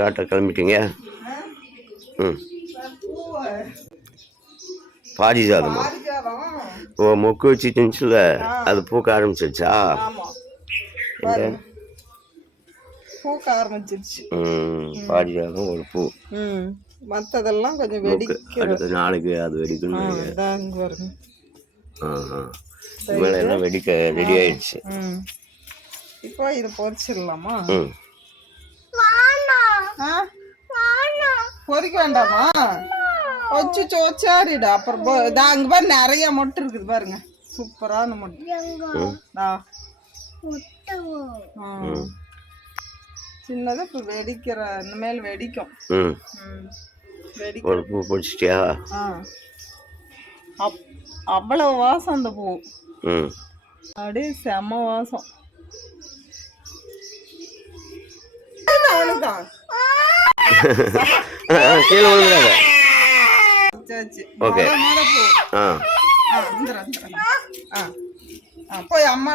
காட்ட கிளம்பிட்டீங்க? ம். பாரிஜாதமா? ஓ மொக்கு வச்சு திணிச்சுல அது பூக்க ஆரம்பிச்சிருச்சா? பூக்க ஆரம்பிச்சிருச்சு. ம் பாரிஜாதம் ஒரு பூ. ம் மற்றதெல்லாம் கொஞ்சம் மொக்கு வெடிக்கிற அடுத்த நாளைக்கு அது வெடிக்கணும் மேலே எல்லாம் வெடிக்க ரெடி ஆயிடுச்சு. இப்போ இதை பொரிச்சிடலாமா ம். ஆ? பொரிக்க வேண்டாமா? வச்சு சோச்சாரிடா அப்புறம் இதா அங்க பாரு நிறைய மொட்டு இருக்குது பாருங்க. சூப்பரான மொட்டு. சின்னதா இப்ப வெடிக்கிற இனிமேல் வெடிக்கும். ஒரு பூ பிடிச்சிட்டியா ஆ. அப் அவ்வளவு வாசம் அந்த பூ. ம் அப்படியே செம வாசம். அவனுதான் கீழே விழுந்துடாத. ஆ. ஆ போய் அம்மா